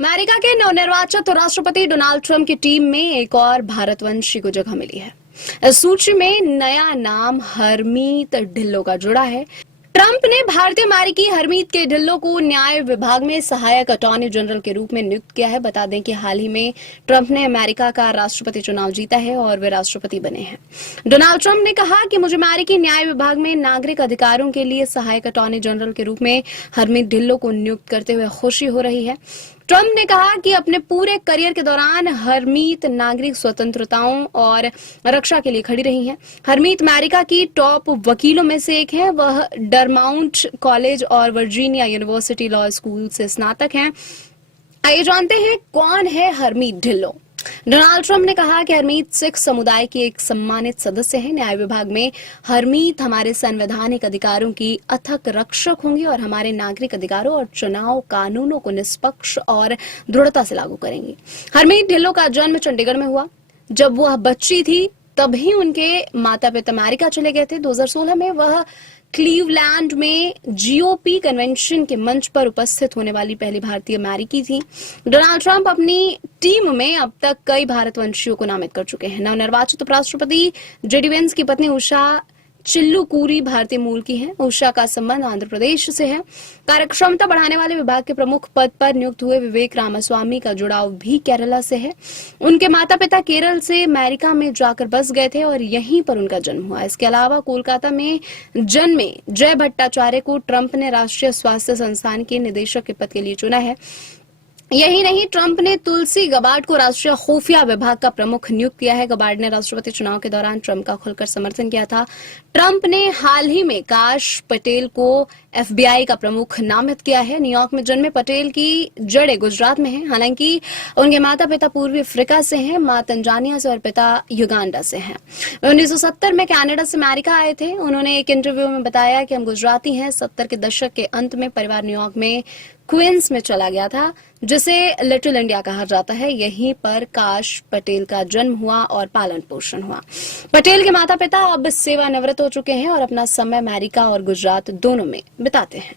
America के नवनिर्वाचित राष्ट्रपति डोनाल्ड ट्रंप की टीम में एक और भारतवंशी को जगह मिली है। इस सूची में नया नाम हरमीत ढिल्लों का जुड़ा है। ट्रंप ने भारतीय अमेरिकी हरमीत के ढिल्लों को न्याय विभाग में सहायक अटॉर्नी जनरल के रूप में नियुक्त किया है। बता दें कि हाल ही में ट्रंप ने अमेरिका का राष्ट्रपति चुनाव जीता है और वे राष्ट्रपति बने हैं। डोनाल्ड ट्रंप ने कहा कि मुझे अमेरिकी न्याय विभाग में नागरिक अधिकारों के लिए सहायक अटॉर्नी जनरल के रूप में हरमीत ढिल्लों को नियुक्त करते हुए खुशी हो रही है। ट्रंप ने कहा कि अपने पूरे करियर के दौरान हरमीत नागरिक स्वतंत्रताओं और रक्षा के लिए खड़ी रही हैं। हरमीत अमेरिका की टॉप वकीलों में से एक हैं। वह डरमाउंट कॉलेज और वर्जीनिया यूनिवर्सिटी लॉ स्कूल से स्नातक हैं। आइए जानते हैं कौन है हरमीत ढिल्लों। डोनाल्ड ट्रंप ने कहा कि हरमीत सिख समुदाय की एक सम्मानित सदस्य है। न्याय विभाग में हरमीत हमारे संवैधानिक अधिकारों की अथक रक्षक होंगी और हमारे नागरिक अधिकारों और चुनाव कानूनों को निष्पक्ष और दृढ़ता से लागू करेंगी। हरमीत ढिल्लों का जन्म चंडीगढ़ में हुआ। जब वह बच्ची थी तभी उनके माता पिता अमेरिका चले गए थे। 2016 में वह क्लीवलैंड में जीओपी कन्वेंशन के मंच पर उपस्थित होने वाली पहली भारतीय अमेरिकी थी। डोनाल्ड ट्रंप अपनी टीम में अब तक कई भारतवंशियों को नामित कर चुके हैं। नवनिर्वाचित उपराष्ट्रपति जेडी वेंस की पत्नी उषा चिल्लुकूरी भारतीय मूल की हैं। उषा का संबंध आंध्र प्रदेश से है। कार्यक्षमता बढ़ाने वाले विभाग के प्रमुख पद पर नियुक्त हुए विवेक रामास्वामी का जुड़ाव भी केरला से है। उनके माता पिता केरल से अमेरिका में जाकर बस गए थे और यहीं पर उनका जन्म हुआ। इसके अलावा कोलकाता में जन्मे जय भट्टाचार्य को ट्रंप ने राष्ट्रीय स्वास्थ्य संस्थान के निदेशक के पद के लिए चुना है। यही नहीं, ट्रंप ने तुलसी गबार्ड को राष्ट्रीय खुफिया विभाग का प्रमुख नियुक्त किया है। गबार्ड ने राष्ट्रपति चुनाव के दौरान ट्रंप का खुलकर समर्थन किया था। ट्रंप ने हाल ही में काश पटेल को एफबीआई का प्रमुख नामित किया है। न्यूयॉर्क में जन्मे पटेल की जड़ें गुजरात में हैं। हालांकि उनके माता पिता पूर्वी अफ्रीका से हैं। मां तंजानिया से और पिता युगांडा से हैं। वे 1970 में कनाडा से अमेरिका आए थे। उन्होंने एक इंटरव्यू में बताया कि हम गुजराती हैं। 70 के दशक के अंत में परिवार न्यूयॉर्क में क्वींस में चला गया था, जिसे लिटिल इंडिया कहा जाता है। यहीं पर काश पटेल का जन्म हुआ और पालन पोषण हुआ। पटेल के माता पिता अब सेवानिवृत्त हो चुके हैं और अपना समय अमेरिका और गुजरात दोनों में बिताते हैं।